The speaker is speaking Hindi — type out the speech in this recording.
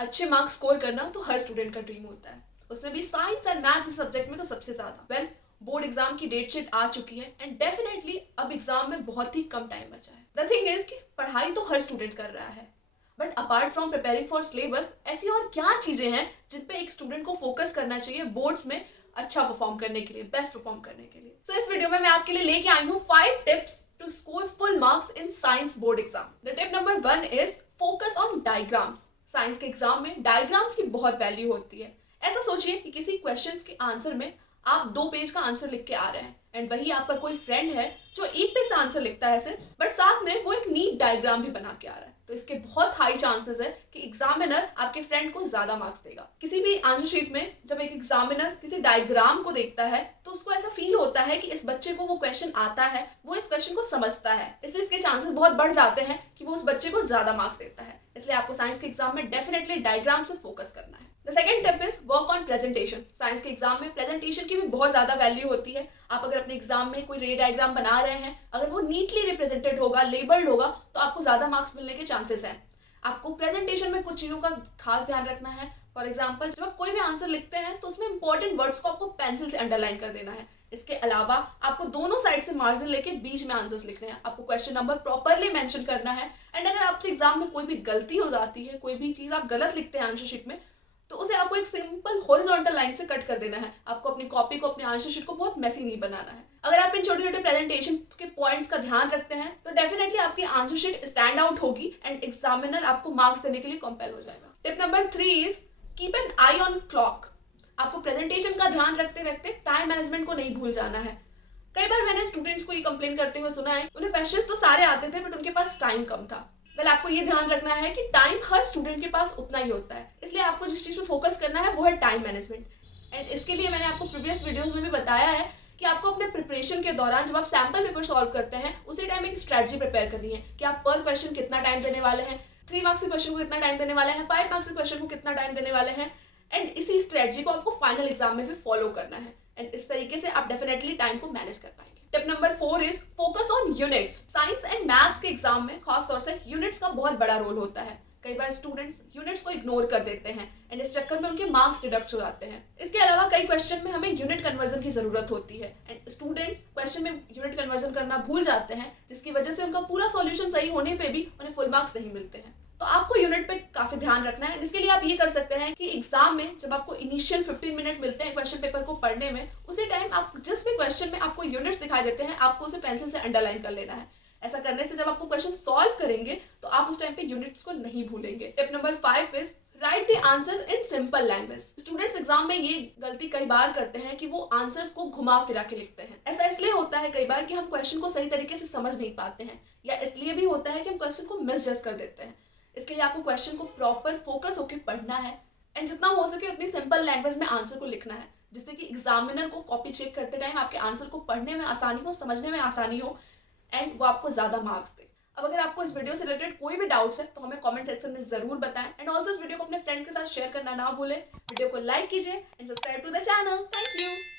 अच्छे मार्क्स स्कोर करना तो हर स्टूडेंट का ड्रीम होता है, उसमें भी साइंस एंड मैथ्स सब्जेक्ट में तो सबसे ज़्यादा। वेल, बोर्ड एग्जाम की डेट शीट आ चुकी है एंड डेफिनेटली अब एग्जाम में बहुत ही कम टाइम बचा है। द थिंग इज कि पढ़ाई तो हर स्टूडेंट कर रहा है, but apart from preparing for syllabus ऐसी और क्या चीज़ें हैं जिन पे एक स्टूडेंट को फोकस करना चाहिए बोर्ड्स में अच्छा परफॉर्म करने के लिए, बेस्ट परफॉर्म करने के लिए। तो इस वीडियो में मैं आपके लिए लेके आई हूँ 5 tips to score full marks in science board exam. The tip number 1 is focus on diagrams. Science के एग्जाम में डायग्राम्स की बहुत वैल्यू होती है। ऐसा सोचिए कि किसी क्वेश्चन के आंसर में आप 2 पेज का आंसर लिख के आ रहे हैं एंड वही आपका कोई फ्रेंड है जो 1 पेज से आंसर लिखता है सिर्फ, बट साथ में वो एक नीट डायग्राम भी बना के आ रहा है। तो इसके बहुत हाई चांसेस है कि एग्जामिनर आपके फ्रेंड को ज्यादा मार्क्स देगा। किसी भी आंसर शीट में जब एक एग्जामिनर किसी डायग्राम को देखता है तो उसको ऐसा फील होता है कि इस बच्चे को वो क्वेश्चन आता है, वो इस क्वेश्चन को समझता है, इसलिए इसके चांसेस बहुत बढ़ जाते हैं कि वो उस बच्चे को ज्यादा मार्क्स देता है। इसलिए आपको साइंस के एग्जाम में डेफिनेटली डायग्राम से फोकस करना है। The second tip is work on presentation. Science के एग्जाम में प्रेजेंटेशन की भी बहुत ज्यादा वैल्यू होती है। आप अगर अपने एग्जाम में कोई रे डायग्राम बना रहे हैं, अगर वो नीटली रिप्रेजेंटेड होगा, लेबल्ड होगा, तो आपको ज्यादा मार्क्स मिलने के चांसेस हैं। आपको प्रेजेंटेशन में कुछ चीज़ों का खास ध्यान रखना है। फॉर एग्जाम्पल, जब आप कोई भी आंसर लिखते हैं तो उसमें इंपॉर्टेंट वर्ड्स को आपको पेंसिल से अंडरलाइन कर देना है। इसके अलावा आपको दोनों साइड से मार्जिन लेके बीच में आंसर्स लिखने हैं। आपको क्वेश्चन नंबर प्रॉपरली मेंशन करना है एंड अगर आपसे एग्जाम में कोई भी गलती हो जाती है, कोई भी चीज़ आप गलत लिखते हैं आंसर शीट में, तो उसे आपको एक सिंपल हॉरिजॉन्टल लाइन से कट कर देना है। आपको अपनी कॉपी को, अपने आंसर शीट को बहुत मेसी नहीं बनाना है। अगर आप इन छोटे छोटे प्रेजेंटेशन के पॉइंट्स का ध्यान रखते हैं तो डेफिनेटली आपकी आंसर शीट स्टैंड आउट होगी एंड एग्जामिनर आपको मार्क्स देने के लिए कंपेल हो जाएगा। Tip number 3 is keep an I on clock. आपको प्रेजेंटेशन का ध्यान रखते रखते टाइम मैनेजमेंट को नहीं भूल जाना है। कई बार मैंने स्टूडेंट्स को ये कंप्लेन करते हुए सुना है, उन्हें क्वेश्चंस तो सारे आते थे बट उनके पास टाइम कम था। वेल, आपको ये ध्यान रखना है कि टाइम हर स्टूडेंट के पास उतना ही होता है, इसलिए आपको जिस चीज़ पे फोकस करना है वो है टाइम मैनेजमेंट। एंड इसके लिए मैंने आपको प्रीवियस वीडियोस में भी बताया है कि आपको अपने प्रिपरेशन के दौरान जब आप सैम्पल पेपर सॉल्व करते हैं उसी टाइम एक स्ट्रेटजी प्रिपेयर करनी है कि आप पर क्वेश्चन कितना टाइम देने वाले हैं, 3 मार्क्स के क्वेश्चन को कितना टाइम देने वाले हैं, 5 मार्क्स के क्वेश्चन को कितना टाइम देने वाले हैं। एंड इसी स्ट्रेटजी को आपको फाइनल एग्जाम में भी फॉलो करना है एंड इस तरीके से आप डेफिनेटली टाइम को मैनेज कर पाएंगे। Tip number 4 is focus on units. Science and maths के एग्जाम में खासतौर से यूनिट्स का बहुत बड़ा रोल होता है। कई बार स्टूडेंट्स यूनिट्स को इग्नोर कर देते हैं एंड इस चक्कर में उनके मार्क्स डिडक्ट हो जाते हैं। इसके अलावा कई क्वेश्चन में हमें यूनिट कन्वर्जन की जरूरत होती है एंड स्टूडेंट्स क्वेश्चन में यूनिट कन्वर्जन करना भूल जाते हैं, जिसकी वजह से उनका पूरा सॉल्यूशन सही होने पे भी उन्हें फुल मार्क्स नहीं मिलते हैं। तो आपको यूनिट पे काफी ध्यान रखना है। इसके लिए आप ये कर सकते हैं कि एग्जाम में जब आपको इनिशियल 15 मिनट मिलते हैं क्वेश्चन पेपर को पढ़ने में, उसी टाइम आप जिस भी क्वेश्चन में आपको यूनिट्स दिखाई देते हैं आपको उसे पेंसिल से अंडरलाइन कर लेना है। ऐसा करने से जब आपको क्वेश्चन सॉल्व करेंगे तो आप उस टाइम पे यूनिट्स को नहीं भूलेंगे। Tip number 5 is right the answer in simple language. Students exam में ये गलती कई बार करते हैं कि वो आंसर्स को घुमा फिरा के लिखते हैं। ऐसा इसलिए होता है कई बार कि हम क्वेश्चन को सही तरीके से समझ नहीं पाते हैं, या इसलिए भी होता है कि हम क्वेश्चन को मिसजज कर देते हैं। इसके लिए आपको क्वेश्चन को प्रॉपर फोकस होकर पढ़ना है एंड जितना हो सके उतनी सिंपल लैंग्वेज में आंसर को लिखना है, जिससे कि एग्जामिनर को कॉपी चेक करते टाइम आपके आंसर को पढ़ने में आसानी हो, समझने में आसानी हो एंड वो आपको ज़्यादा मार्क्स दे। अब अगर आपको इस वीडियो से रिलेटेड कोई भी डाउट्स है तो हमें कमेंट सेक्शन में ज़रूर बताएं एंड ऑल्सो इस वीडियो को अपने फ्रेंड के साथ शेयर करना ना भूलें। वीडियो को लाइक कीजिए and subscribe to the channel. Thank you.